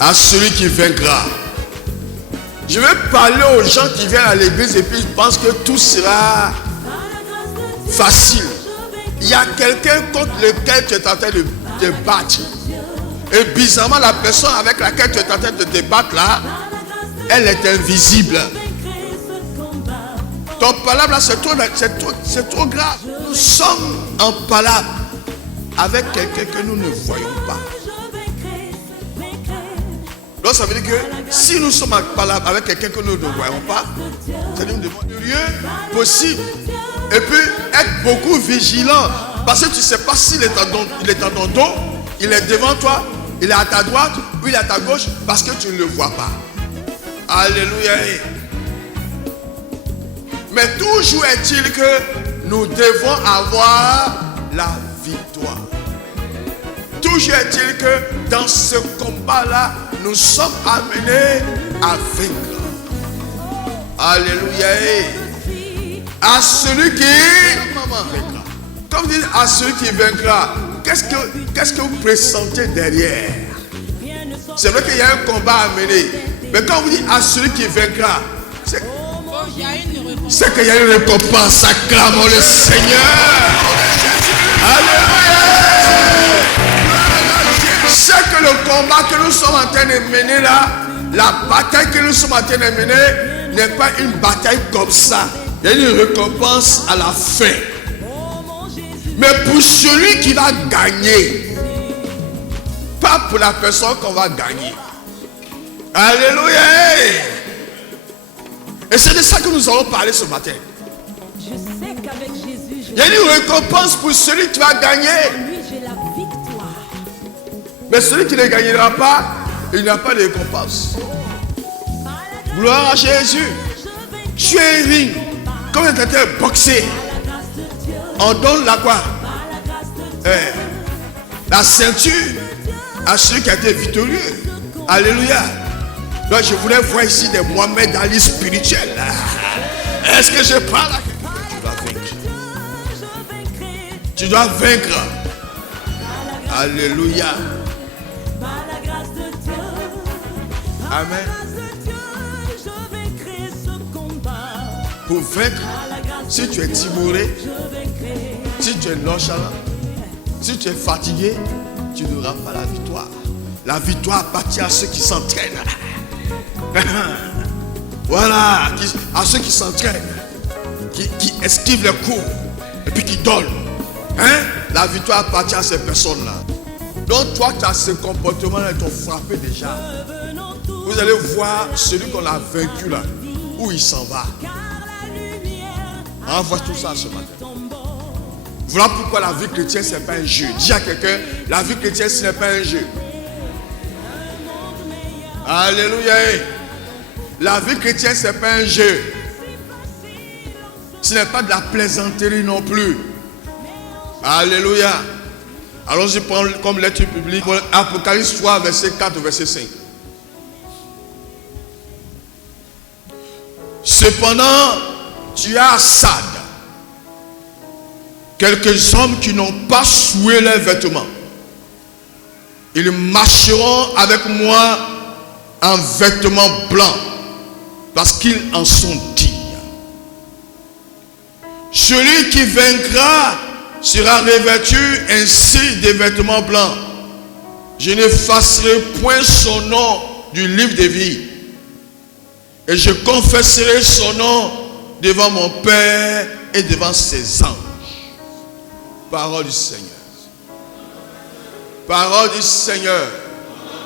À celui qui vaincra. Je vais parler aux gens qui viennent à l'église et puis ils pensent que tout sera facile. Il y a quelqu'un contre lequel tu es en train de te battre. Et bizarrement, la personne avec laquelle tu es en train de te battre là, elle est invisible. Ton palabre là, c'est trop grave. Nous sommes en palabre avec quelqu'un que nous ne voyons pas. Donc ça veut dire que si nous sommes en palabre avec quelqu'un que nous ne voyons pas, ça nous demande rien possible. Et puis être beaucoup vigilant. Parce que tu ne sais pas s'il est dans ton dos, il est devant toi, il est à ta droite ou il est à ta gauche parce que tu ne le vois pas. Alléluia. Mais toujours est-il que nous devons avoir la victoire. Toujours est-il que dans ce combat-là, nous sommes amenés à vaincre. Alléluia. À celui qui vaincra. Comme dit à celui qui vaincra, qu'est-ce que vous pressentez derrière? C'est vrai qu'il y a un combat à mener. Mais quand vous dites à celui qui vaincra, c'est qu'il y a une récompense. Acclamons le Seigneur. Alléluia. C'est que le combat que nous sommes en train de mener là, la bataille que nous sommes en train de mener n'est pas une bataille comme ça. Il y a une récompense à la fin. Mais pour celui qui va gagner, pas pour la personne qu'on va gagner. Alléluia. Et c'est de ça que nous allons parler ce matin. Je sais qu'avec Jésus, il y a une récompense pour celui qui va gagner. lui, j'ai la victoire. Mais celui qui ne gagnera pas, il n'a pas de récompense. Gloire à Jésus. Tu es un ring. Comme tu étais boxé. On donne la quoi? La ceinture à celui qui a été victorieux. Alléluia. Donc je voulais voir ici des Mohamed Ali spirituels. Est-ce que je parle à quelqu'un? Tu dois vaincre. Alléluia. Amen. Pour vaincre, si tu es timoré, si tu es nonchalant, si tu es fatigué, tu n'auras pas la victoire. La victoire appartient à ceux qui s'entraînent. Voilà, à ceux qui s'entraînent, qui esquivent les coups et puis qui donnent. La victoire appartient à ces personnes-là. Donc toi, tu as ce comportement-là, ils t'ont frappé déjà. Vous allez voir celui qu'on a vaincu là, où il s'en va. On voit tout ça ce matin. Voilà pourquoi la vie chrétienne, ce n'est pas un jeu. Dis à quelqu'un, la vie chrétienne, ce n'est pas un jeu. Alléluia. La vie chrétienne, ce n'est pas un jeu. Ce n'est pas de la plaisanterie non plus. Alléluia. Allons-y prendre comme lecture publique Apocalypse 3, verset 4, verset 5. Cependant, tu as Assad, quelques hommes qui n'ont pas souillé leurs vêtements. Ils marcheront avec moi en vêtements blancs, parce qu'ils en sont dignes. Celui qui vaincra sera revêtu ainsi des vêtements blancs. Je n'effacerai point son nom du livre de vie. Et je confesserai son nom devant mon Père et devant ses anges. Parole du Seigneur. Parole du Seigneur.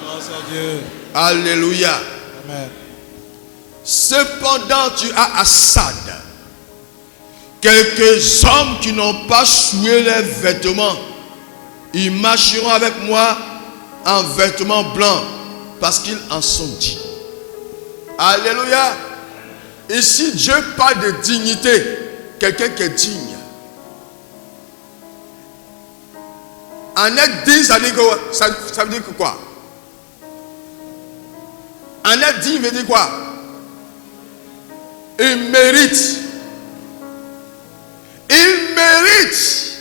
Grâce à Dieu. Alléluia. Amen. Cependant, tu as Assad, quelques hommes qui n'ont pas souillé leurs vêtements. Ils marcheront avec moi en vêtements blancs parce qu'ils en sont dignes. Alléluia. Ici, Dieu parle de dignité. Quelqu'un qui est digne. En être digne, ça veut dire quoi? En être digne veut dire quoi? Il mérite. Il mérite.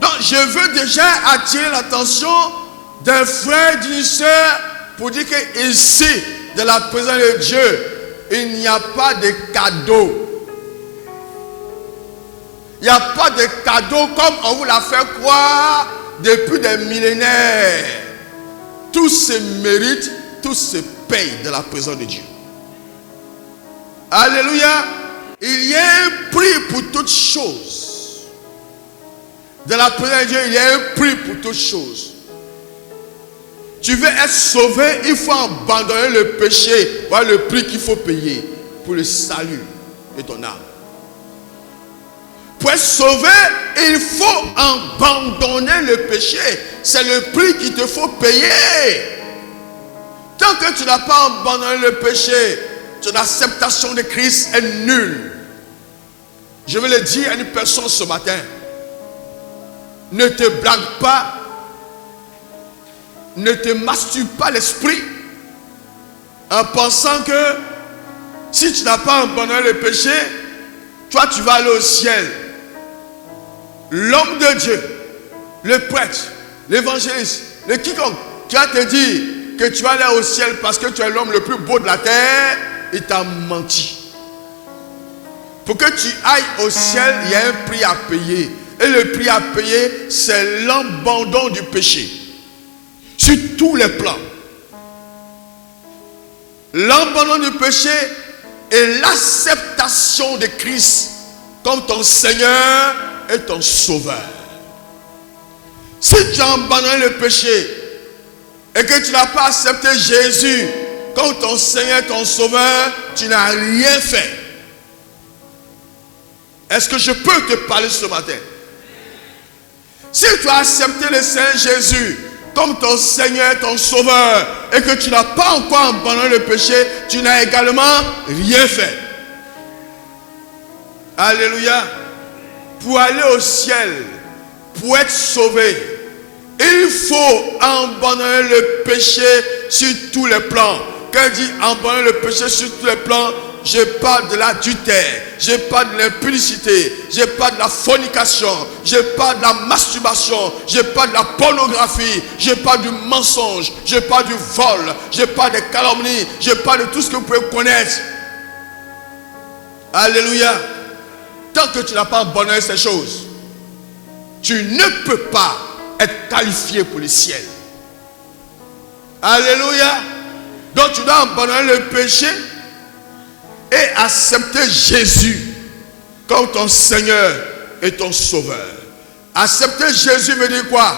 Donc, je veux déjà attirer l'attention d'un frère, d'une soeur, pour dire qu'ici, dans la présence de Dieu, il n'y a pas de cadeau. Il n'y a pas de cadeau comme on vous l'a fait croire depuis des millénaires. Tout se mérite, tout se paye dans la présence de Dieu. Alléluia. Il y a un prix pour toutes choses. Dans la présence de Dieu, il y a un prix pour toutes choses. Tu veux être sauvé, il faut abandonner le péché. Voilà le prix qu'il faut payer pour le salut de ton âme. Pour être sauvé, il faut abandonner le péché. C'est le prix qu'il te faut payer. Tant que tu n'as pas abandonné le péché, ton acceptation de Christ est nulle. Je veux le dire à une personne ce matin. Ne te blague pas. Ne te masturbe pas l'esprit en pensant que si tu n'as pas abandonné le péché, toi tu vas aller au ciel. L'homme de Dieu, le prêtre, l'évangéliste, le quiconque qui va te dire que tu vas aller au ciel parce que tu es l'homme le plus beau de la terre, il t'a menti. Pour que tu ailles au ciel, il y a un prix à payer. Et le prix à payer, c'est l'abandon du péché. Sur tous les plans. L'abandon du péché et l'acceptation de Christ comme ton Seigneur et ton Sauveur. Si tu as abandonné le péché et que tu n'as pas accepté Jésus comme ton Seigneur et ton Sauveur, tu n'as rien fait. Est-ce que je peux te parler ce matin? Si tu as accepté le Seigneur Jésus comme ton Seigneur et ton Sauveur et que tu n'as pas encore abandonné le péché, tu n'as également rien fait. Alléluia. Pour aller au ciel, pour être sauvé, il faut abandonner le péché sur tous les plans. Quand je dis abandonner le péché sur tous les plans, je parle de l'adultère, je parle de l'impudicité, je parle de la fornication, je parle de la masturbation, je parle de la pornographie, je parle du mensonge, je parle du vol, je parle des calomnies, je parle de tout ce que vous pouvez connaître. Alléluia. Tant que tu n'as pas abandonné ces choses, tu ne peux pas être qualifié pour le ciel. Alléluia. Donc tu dois abandonner le péché et accepter Jésus comme ton Seigneur et ton Sauveur. Accepter Jésus veut dire quoi?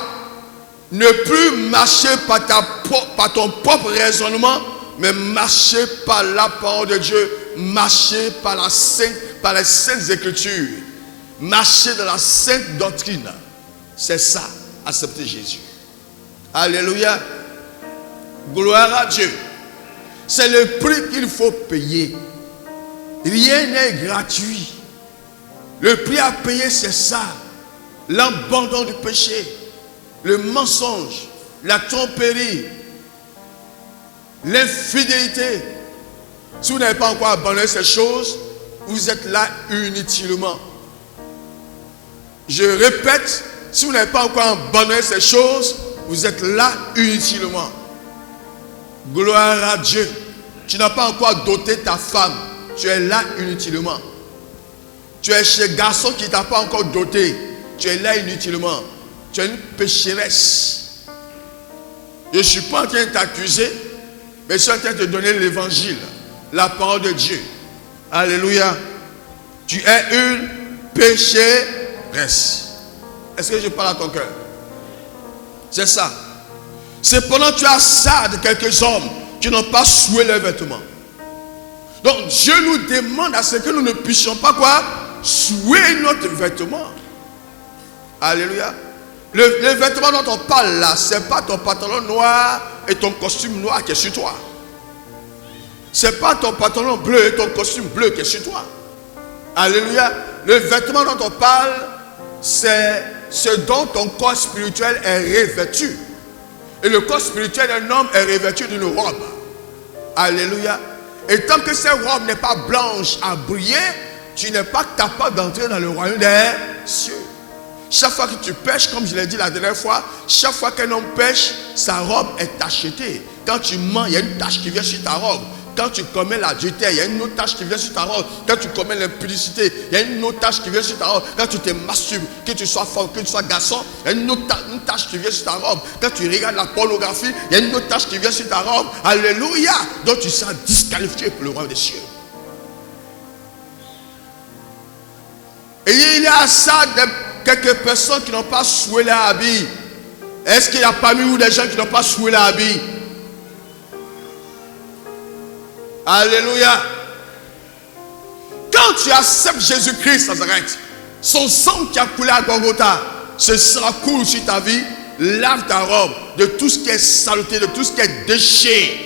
Ne plus marcher par ton propre raisonnement, mais marcher par la parole de Dieu, marcher par les saintes écritures, marcher dans la sainte doctrine. C'est ça, accepter Jésus. Alléluia. Gloire à Dieu. C'est le prix qu'il faut payer. Rien n'est gratuit. Le prix à payer, c'est ça. L'abandon du péché, le mensonge, la tromperie, l'infidélité. Si vous n'avez pas encore abandonné ces choses, vous êtes là inutilement. Je répète, si vous n'avez pas encore abandonné ces choses, vous êtes là inutilement. Gloire à Dieu. Tu n'as pas encore doté ta femme. Tu es là inutilement. Tu es chez garçon qui ne t'a pas encore doté. Tu es là inutilement. Tu es une pécheresse. Je ne suis pas en train de t'accuser, mais je suis en train de te donner l'évangile, la parole de Dieu. Alléluia. Tu es une pécheresse. Est-ce que je parle à ton cœur? C'est ça. Cependant, tu as ça de quelques hommes qui n'ont pas souillé leurs vêtements. Donc Dieu nous demande à ce que nous ne puissions pas quoi? Souiller notre vêtement. Alléluia. Le vêtement dont on parle là, ce n'est pas ton pantalon noir et ton costume noir qui est sur toi. Ce n'est pas ton pantalon bleu et ton costume bleu qui est sur toi. Alléluia. Le vêtement dont on parle, c'est ce dont ton corps spirituel est revêtu. Et le corps spirituel d'un homme est revêtu d'une robe. Alléluia. Et tant que cette robe n'est pas blanche à briller, tu n'es pas capable d'entrer dans le royaume des cieux. Chaque fois que tu pêches, comme je l'ai dit la dernière fois, chaque fois qu'un homme pêche, sa robe est tachetée. Quand tu mens, il y a une tache qui vient sur ta robe. Quand tu commets l'adultère, il y a une autre tache qui vient sur ta robe. Quand tu commets l'impudicité, il y a une autre tache qui vient sur ta robe. Quand tu te masturbes, que tu sois femme, que tu sois garçon, il y a une tache qui vient sur ta robe. Quand tu regardes la pornographie, il y a une autre tache qui vient sur ta robe. Alléluia. Donc tu seras disqualifié pour le royaume des cieux. Et il y a ça quelques personnes qui n'ont pas souillé leur habit. Est-ce qu'il y a parmi vous des gens qui n'ont pas souillé leur habit? Alléluia. Quand tu acceptes Jésus-Christ Nazareth, son sang qui a coulé à Golgotha, ce sang coule sur ta vie, lave ta robe de tout ce qui est saleté, de tout ce qui est déchet.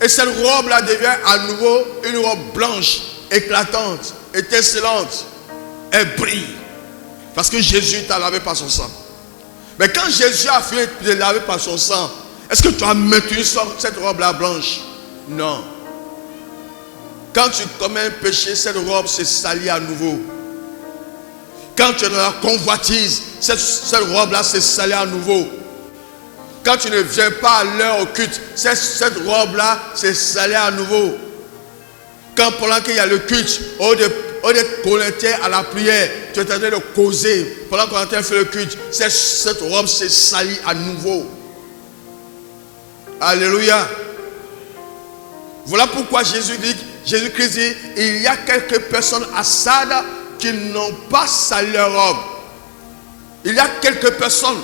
Et cette robe-là devient à nouveau une robe blanche, éclatante, étincelante. Elle brille. Parce que Jésus t'a lavé par son sang. Mais quand Jésus a fini de laver par son sang, est-ce que tu as maintenu cette robe-là blanche? Non. Quand tu commets un péché, cette robe se salit à nouveau. Quand tu es dans la convoitise, cette robe-là se salit à nouveau. Quand tu ne viens pas à l'heure au culte, cette robe-là se salit à nouveau. Quand pendant qu'il y a le culte, au lieu d'être connecté à la prière, tu es en train de causer. Pendant qu'on est en train de faire le culte, cette robe se salit à nouveau. Alléluia. Voilà pourquoi Jésus-Christ dit, il y a quelques personnes à Sardes qui n'ont pas sali leur robe. Il y a quelques personnes,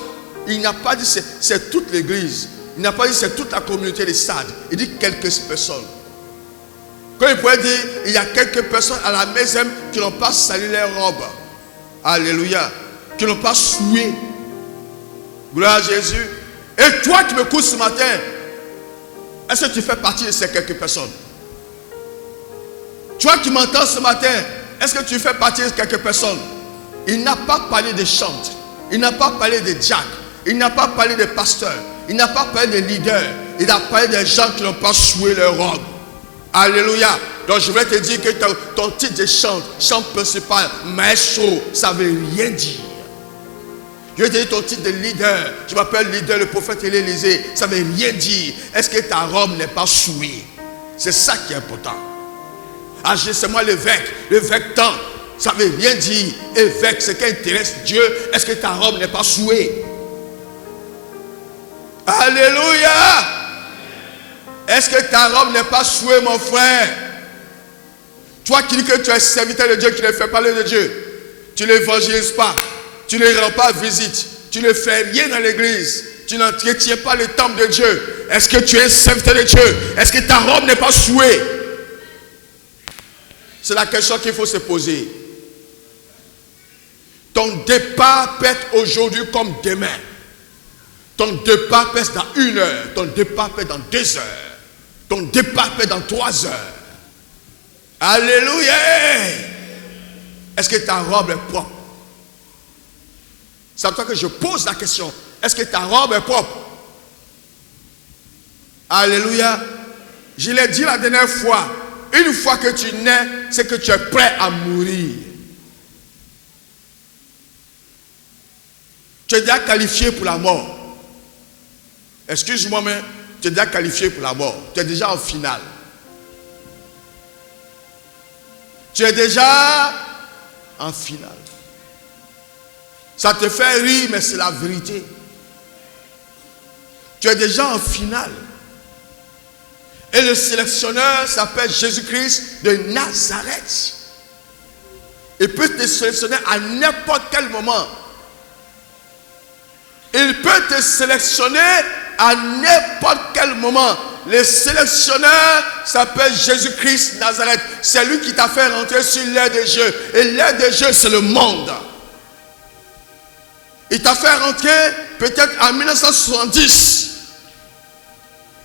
il n'a pas dit c'est toute l'église, il n'a pas dit c'est toute la communauté de Sardes, il dit quelques personnes. Quand il pourrait dire, il y a quelques personnes à la maison qui n'ont pas sali leur robe. Alléluia. Qui n'ont pas souillé. Gloire à Jésus. Et toi qui me écoutes ce matin, est-ce que tu fais partie de ces quelques personnes? Toi qui m'entends ce matin, est-ce que tu fais partie de quelques personnes? Il n'a pas parlé des chantres. Il n'a pas parlé des diacres. Il n'a pas parlé des pasteurs. Il n'a pas parlé des leaders. Il a parlé des gens qui n'ont pas souillé leur robe. Alléluia. Donc je voulais te dire que ton titre de chant principal, maestro, ça ne veut rien dire. Je vais te dire ton titre de leader. Je m'appelle leader, le prophète Élysée. Ça ne veut rien dire. Est-ce que ta robe n'est pas souillée? C'est ça qui est important. C'est moi l'évêque. L'évêque tant. Ça ne veut rien dire. Évêque, ce qui intéresse Dieu. Est-ce que ta robe n'est pas souillée? Alléluia. Est-ce que ta robe n'est pas souillée, mon frère? Toi qui dis que tu es serviteur de Dieu, qui ne fais pas parler de Dieu. Tu ne l'évangélises pas. Tu ne rends pas visite. Tu ne fais rien dans l'église. Tu n'entretiens pas le temple de Dieu. Est-ce que tu es serviteur de Dieu? Est-ce que ta robe n'est pas souillée? C'est la question qu'il faut se poser. Ton départ peut être aujourd'hui comme demain. Ton départ peut être dans 1 heure. Ton départ peut être dans 2 heures. Ton départ peut être dans 3 heures. Alléluia. Est-ce que ta robe est propre? C'est à toi que je pose la question. Est-ce que ta robe est propre? Alléluia. Je l'ai dit la dernière fois. Une fois que tu nais, c'est que tu es prêt à mourir. Tu es déjà qualifié pour la mort. Excuse-moi, mais tu es déjà qualifié pour la mort. Tu es déjà en finale. Tu es déjà en finale. Ça te fait rire, mais c'est la vérité. Tu es déjà en finale. Et le sélectionneur s'appelle Jésus-Christ de Nazareth. Il peut te sélectionner à n'importe quel moment. Il peut te sélectionner à n'importe quel moment. Le sélectionneur s'appelle Jésus-Christ Nazareth. C'est lui qui t'a fait rentrer sur l'air des jeux. Et l'air des jeux, c'est le monde. Il t'a fait rentrer peut-être en 1970.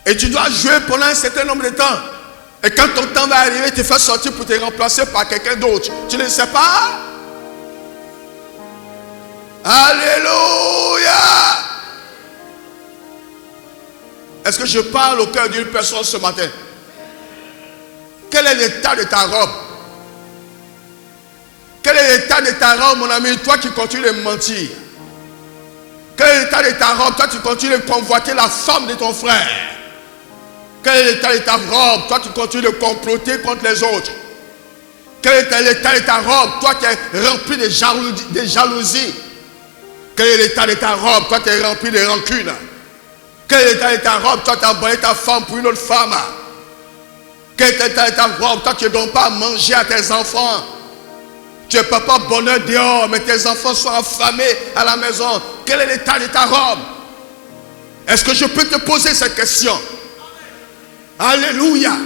Et tu dois jouer pendant un certain nombre de temps. Et quand ton temps va arriver, il te fait sortir pour te remplacer par quelqu'un d'autre. Tu ne sais pas? Alléluia! Est-ce que je parle au cœur d'une personne ce matin? Quel est l'état de ta robe? Quel est l'état l'état de ta robe, mon ami, toi qui continues de mentir? Quel est l'état de ta robe, toi qui continues de convoiter la femme de ton frère? Quel est l'état de ta robe, toi qui continues de comploter contre les autres? Quel est l'état de ta robe, toi qui es rempli de jalousie? Quel est l'état de ta robe, toi qui es rempli de rancune? Quel est l'état de ta robe, toi qui as envoyé ta femme pour une autre femme? Quel est l'état de ta robe, toi qui ne donnes pas à manger à tes enfants? Tu es papa bonheur dehors, mais tes enfants sont affamés à la maison. Quel est l'état de ta robe? Est-ce que je peux te poser cette question? Alléluia.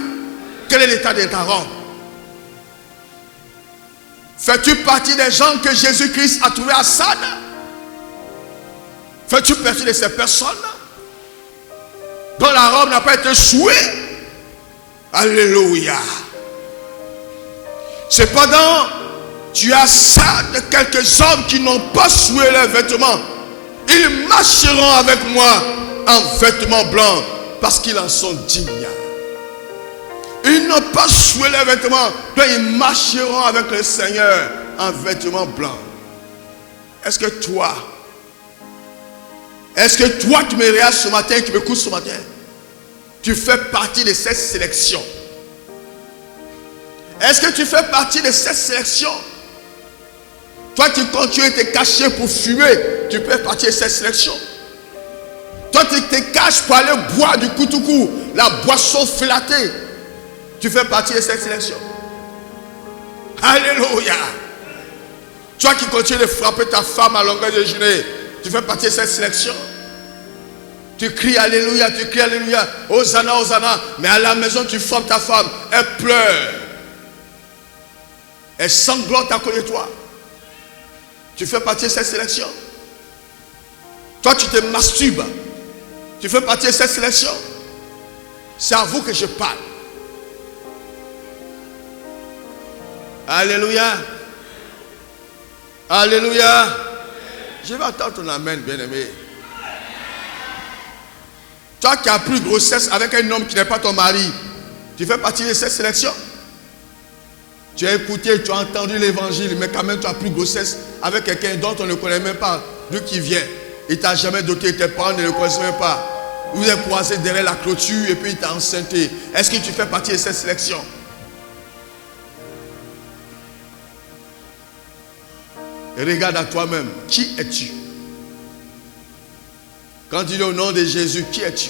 Quel est l'état de ta robe? Fais-tu partie des gens que Jésus-Christ a trouvés à Sade? Fais-tu partie de ces personnes dont la robe n'a pas été souillée? Alléluia. Cependant, tu as ça de quelques hommes qui n'ont pas souillé leurs vêtements. Ils marcheront avec moi en vêtements blancs parce qu'ils en sont dignes. Ils n'ont pas souillé leurs vêtements, donc ils marcheront avec le Seigneur en vêtements blancs. Est-ce que toi tu me regardes ce matin, tu m'écoutes ce matin, tu fais partie de cette sélection? Est-ce que tu fais partie de cette sélection? Toi qui continues de te cacher pour fumer, tu fais partie de cette sélection. Toi qui te caches pour aller boire du koutoukou, la boisson flattée, tu fais partie de cette sélection. Alléluia. Toi qui continues de frapper ta femme à longueur de journée, tu fais partie de cette sélection. Tu cries alléluia, Hosanna, Hosanna. Mais à la maison, tu frappes ta femme, elle pleure. Elle sanglote à côté de toi. Tu fais partie de cette sélection. Toi, tu te masturbes. Tu fais partie de cette sélection. C'est à vous que je parle. Alléluia. Alléluia. Je vais attendre ton amen, bien-aimé. Toi qui as pris grossesse avec un homme qui n'est pas ton mari, tu fais partie de cette sélection. Tu as écouté, tu as entendu l'évangile, mais quand même tu as pris grossesse avec quelqu'un dont on ne connaît même pas d'où qui vient. Il ne t'a jamais doté, tes parents ne le connaissent même pas. Vous êtes croisés derrière la clôture et puis il t'a enceinté. Est-ce que tu fais partie de cette sélection? Et regarde à toi-même, qui es-tu? Quand tu dis au nom de Jésus, qui es-tu?